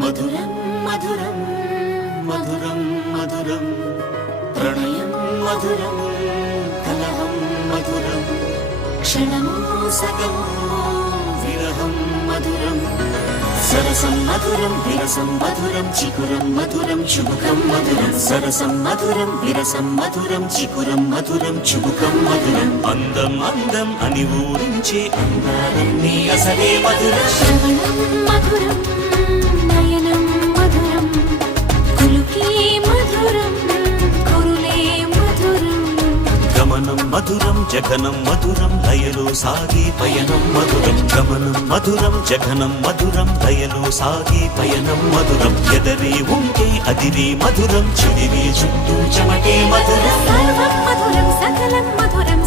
మధురం మధురం మధురం మధురం ప్రణయం మధురం కలహం మధురం క్షణమో సగమో విరహం మధురం సరసం మధురం విరసం మధురం చికురం మధురం చుబుకం మధురం సరసం మధురం విరసం మధురం చికురం మధురం చుబుకం మధురం అందం అందం అని ఊరించే అందాలన్నీ అసలే మధురం శ్రవణం మధురం నయనం మధురం కులుకే మధురం కురులే మధురం గమనం మధురం జగనం మధురం లయలో సాగే పయనం మధురం గమనం మధురం జగనం మధురం లయలో సాగే పయనం మధురం ఎదరే ఉంటే అదిరే మధురం చెదిరే చుట్టూ చెమటే మధురం సర్వం మధురం సకలం మధురం